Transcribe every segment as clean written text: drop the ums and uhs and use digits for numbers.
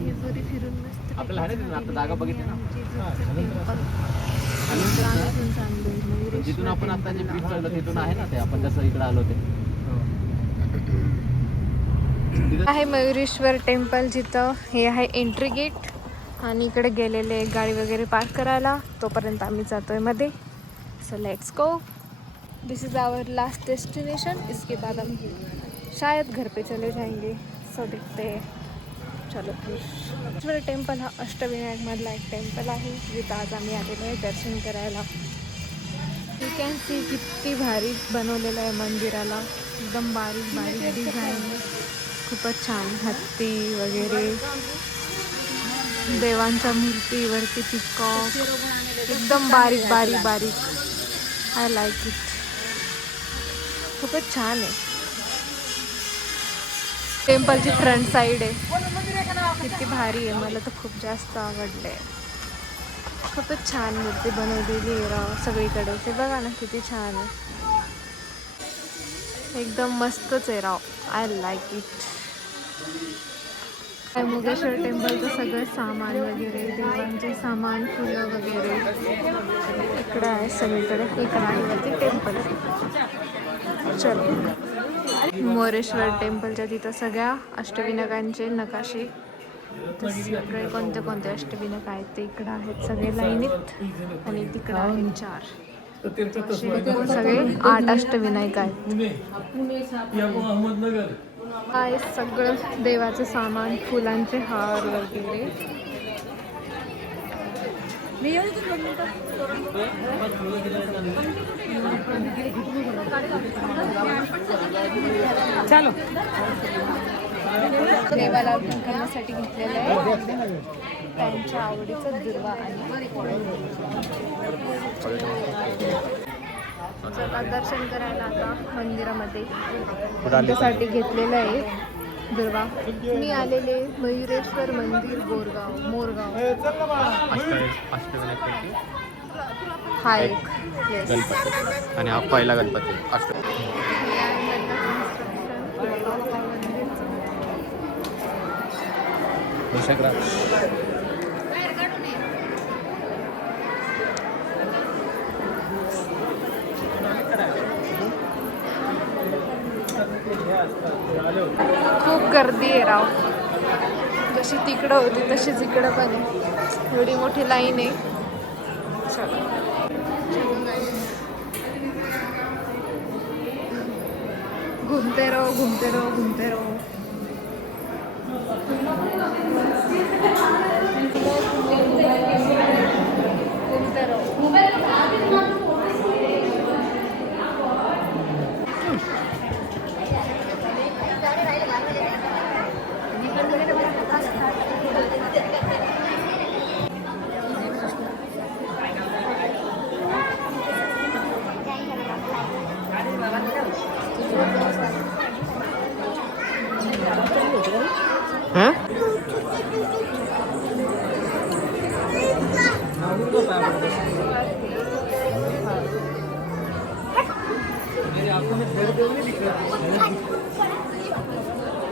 जेजुरी फिरून मस्त आपल्याला आहे ना आता जागा बघितली ना. जिथून आपण आता जे ब्रिज चढलो तिथून आहे ना ते आपण जसं इकडे आलो ते आहे मयुरेश्वर टेम्पल, जिथं हे आहे एंट्री गेट आणि इकडे गेलेले गाडी वगैरे पार्क करायला. तोपर्यंत आम्ही जातोय मध्ये. So let's go. This is our last destination. इसके बाद हम शायद घर पे चले जाएंगे. सो देखते हैं. चलो फिर. टेम्पल हा अष्टविनायक मधला एक टेम्पल आहे, जिथं आज आम्ही आलेलो आहे दर्शन करायला. यू कॅन सी किती भारी बनवलेलं आहे मंदिराला. एकदम बारीक बारीक डिझाईन, खूपच छान. हत्ती वगैरे, देवांच्या मूर्तीवरती पिकॉक, एकदम बारीक बारीक बारीक. I like it. खूपच छान आहे. टेम्पलची फ्रंट साईड आहे, किती भारी आहे. मला तर खूप जास्त आवडले. खूपच छान मूर्ती बनवलेली आहे राव सगळीकडे. ते बघा ना किती छान आहे. एकदम मस्तच आहे राव. I like it. मुगेश्वर टेम्पलचं सगळं सामान वगैरे, देवांचे सामान, फुलं वगैरे इकडं आहे सगळीकडे. इकडं आहे वरती टेम्पल. चलो. मोरेश्वर टेम्पलच्या तिथं सगळ्या अष्टविनायकांचे नकाशे, सगळे कोणते कोणते अष्टविनायक आहेत ते इकडं आहेत सगळे लाईनीत. आणि तिकडं आहेत 4. सगळे 8 अष्टविनायक आहेत. आहे सगळं देवाचं सामान, फुलांचे हार वगैरे. चलो. देवाला अर्पण करण्यासाठी घेतलेलं आहे त्यांच्या आवडीचा दुर्वा आणि चला दर्शन करायला आता मंदिरामध्ये. त्यासाठी घेतलेलं आहे दुर्वा. मी आलेले मयुरेश्वर मंदिर, मोरगाव. हा एक गणपती आणि हा पहिला गणपती खूप गर्दी आहे राव. जशी तिकडं होती तशीच इकडं पण आहे. एवढी मोठी लाईन आहे. चलो. घूमते रहो, घूमते रहो, घूमते रहो. घूमते रहो.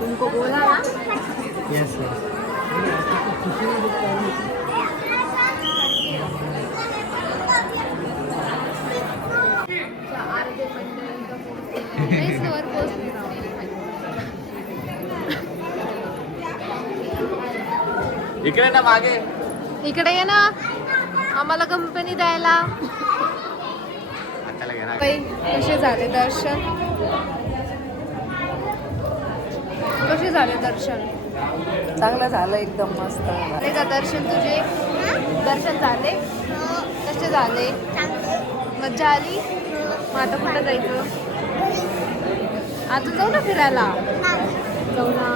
तुमको बोला ना. यस इकडे ना मागे. इकडे ये ना, आम्हाला कंपनी द्यायला. कसे झाले दर्शन? कसे झाले दर्शन? चांगलं झालं, एकदम मस्त झाले का दर्शन तुझे? दर्शन झाले? कसे झाले? मज्जा आली? मग आता कुठं जायचं? आता जाऊ ना फिरायला. जाऊ ना.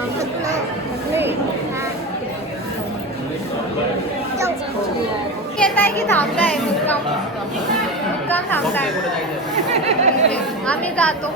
येत आहे की थांबताय? मुक्काम थांबताय. आम्ही जातो.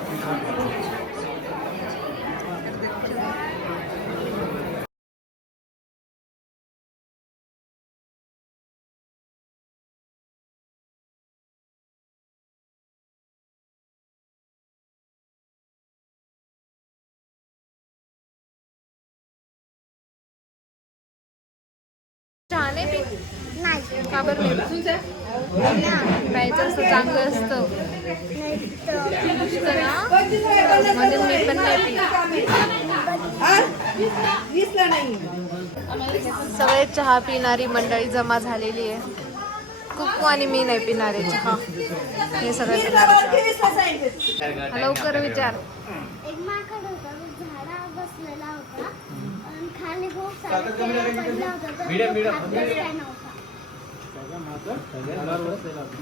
नाही पीत? का बरं नाही? प्यायचं असतं, चांगलं असतं नुसतं ना, म्हणून मी पण नाही पीत. सगळे चहा पिणारी मंडळी जमा झालेली आहे. कुकू आणि मी नाही पिणारे चहा, हे सगळे पिणारे चहा. लवकर विचार. एक माकड होता, तो झाडावर बसलेला होता आणि खाली खूप सारे केळं पडले होते, तर तो खातच काय नव्हता.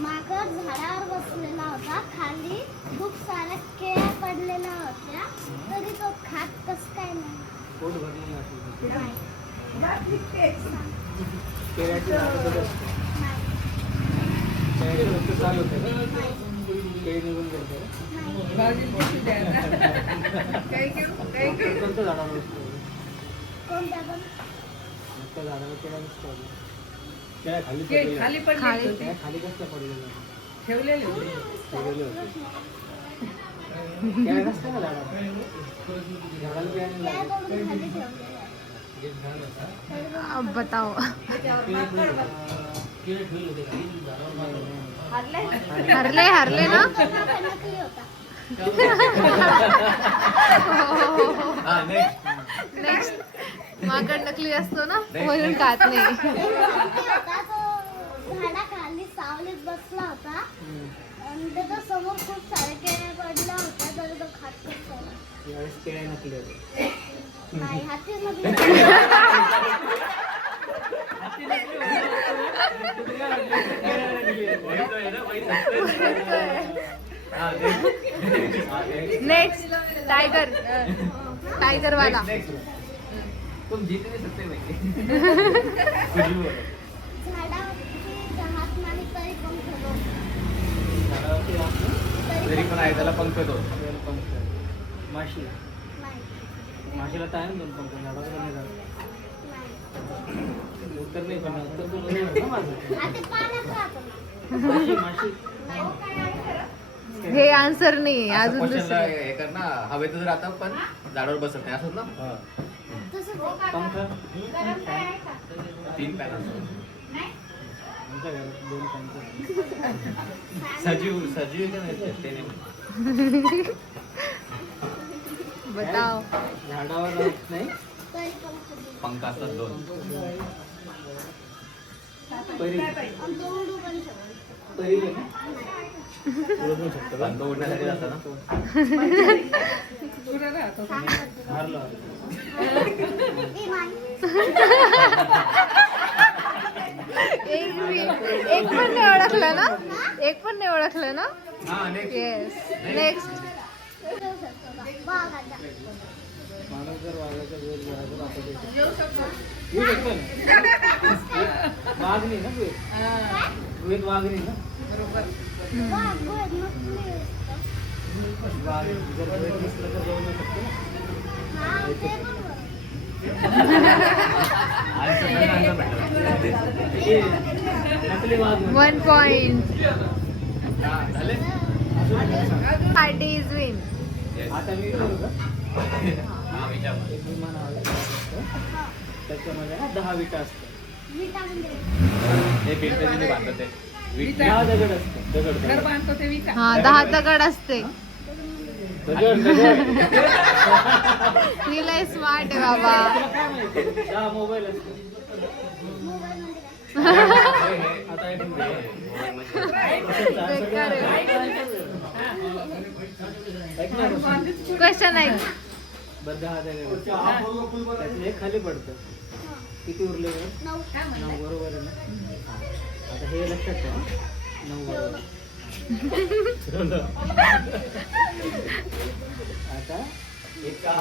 माकड झाडावर बसलेला होता, खाली खूप साऱ्या केळ्या पडलेल्या होत्या, तरी तो खात कस काय नाही? नाही. कोणत्या पण? खाली पडले ठेवलेले त्या तोडून खाली ठेवलेल्या. अब बताओ. हरले ना. माकड नकली होता. नेक्स्ट. माकड नकली असतो ना, म्हणून खात नाही. नकली होता, तो झाडाखाली सावलीत बसला होता आणि त्याच्या समोर खूप सारे केळ्या पडल्या होत्या, तरी तो खात कस काय नाही? हाती नकली. नेक्स्ट. टायगर वाला. तुम जीत नहीं सकते भाई. झाडावरती हात नाही तरी पंख दोन. तरी पण आहे त्याला पंख दोन. नाही. माशीला तर आहे ना दोन पंख, झाडावर नाही झालं. नाही. उत्तर नाही पण उत्तर तू बरोबर ना माझं. हा, ते पाण्यात राहतो ना. माशी हे आन्सर नाही, असं अजून क्वेश्चनला दुसरं. हे कर ना, हवेतच राहतात पण झाडावर बसत नाही असं ना. तसंच आहे. पंख तीन पॅन असतात. आमच्या घरात दोन पंख. सजीव आहे का नाही ते नाही. बताओ. झाडावर राहत नाही. तरी पंख दोन. पंख असतात दोन. परी आणि तो उडू पण शकतो. परी आहे ना? ओळखू शकतो का? पंख उडण्यासाठी जातात ना. हारलो. ती नाही. एक पण नाही ओळखलं ना. एक पण नाही ओळखलं ना. हा next. येस. नेक्स्ट. येऊ शकतो का? वाघाचा. माणूस जर वाघाच्या वेळ घराचा वापर येऊ शकतो ना. वाघ नाही ना गुहेत. गुहेत वाघ नाही ना. वाघ गुहेत नकली असतं. वाघ जर गुहेत नसलं तर जाऊ नाही शकतो ना. हा, ते पण बरोबर. नकली वाघ म्हणजे. 1 point. हा, झाले? Party is win. आता मी करू का? हा, विचार. एक विमान आलं त्याच्यामध्ये ना 10 विटा असतात. विटा म्हणजे हे भिंतीने बांधतात ते. वीट. 10 दगड असतात. दगड हा, 10 दगड असते. दगड ही लय स्मार्ट आहे बाबा. तुला काय माहिती? 10 मोबाईल असतात. मोबाईल म्हणजे काय? आता एक मिनिट. बेकार आहे. ऐक ना क्वेश्चन आहे. बरं 10 दगड त्यातलं एक खाली पडतं. किती उरले बरं? 9. 9 बरोबर आहे ना. आता हे लक्षात ठेवा. 9 बरोबर. आता एक काय?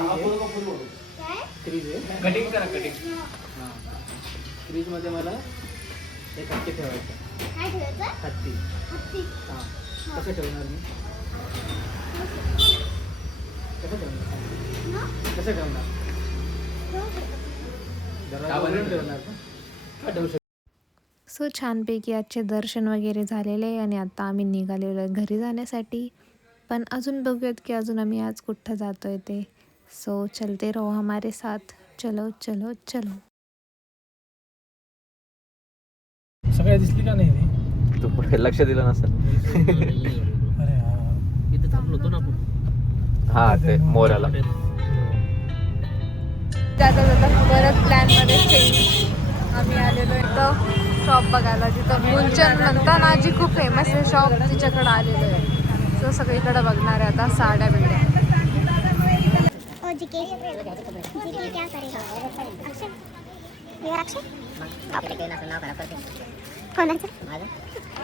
क्रीज आहे. कटिंग करा कटिंग. हां. क्रीज मध्ये मला एक हत्ती ठेवायचा. काय ठेवायचं? हत्ती. हत्ती. हां. कसं ठेवणार मी? कसं ठेवणार? हं? कसं ठेवणार? ठेवू शकतो. दरवाजा उघडून ठेवणार का? का ठेवू शकतो? सो छानपैकी आजचे दर्शन वगैरे झालेले आहे आणि आता आम्ही निघालेलो आहे घरी जाण्यासाठी. पण अजून बघूयात की अजून आम्ही आज कुठं जातो आहे ते. सो चलते रहो हमारे साथ. चलो चलो चलो. काय दिसली का नाही रे? तू पुढे लक्ष दिलं नसेल. अरे हा. इथे थांबलो होतो ना आपण. हा ते मोऱ्याला. जाता जाता परत प्लॅनमध्ये चेंज. आम्ही आलेलो इथं शॉप बघायला, जिथं मुलचंद म्हणता ना, जी खूप फेमस आहे शॉप, तिच्याकडे आलेलो आहे. सो सगळीकडे बघणार आहे आता साड्या बिड्या. और जीके क्या करेगा? अक्षय ये अक्षय कोणाचं?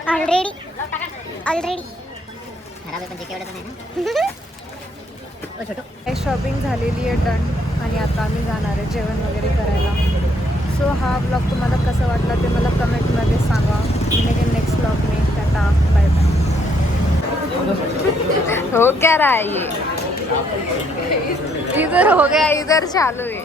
ऑलरेडी शॉपिंग झालेली आहे डन, आणि आता आम्ही जाणार आहे जेवण वगैरे करायला. सो हा ब्लॉग तुम्हाला कसा वाटला ते मला कमेंटमध्ये सांगा. नेक्स्ट ब्लॉग में टाटा बाय बाय. हो क्या रहा है ये? इधर हो गया, इधर चालू है.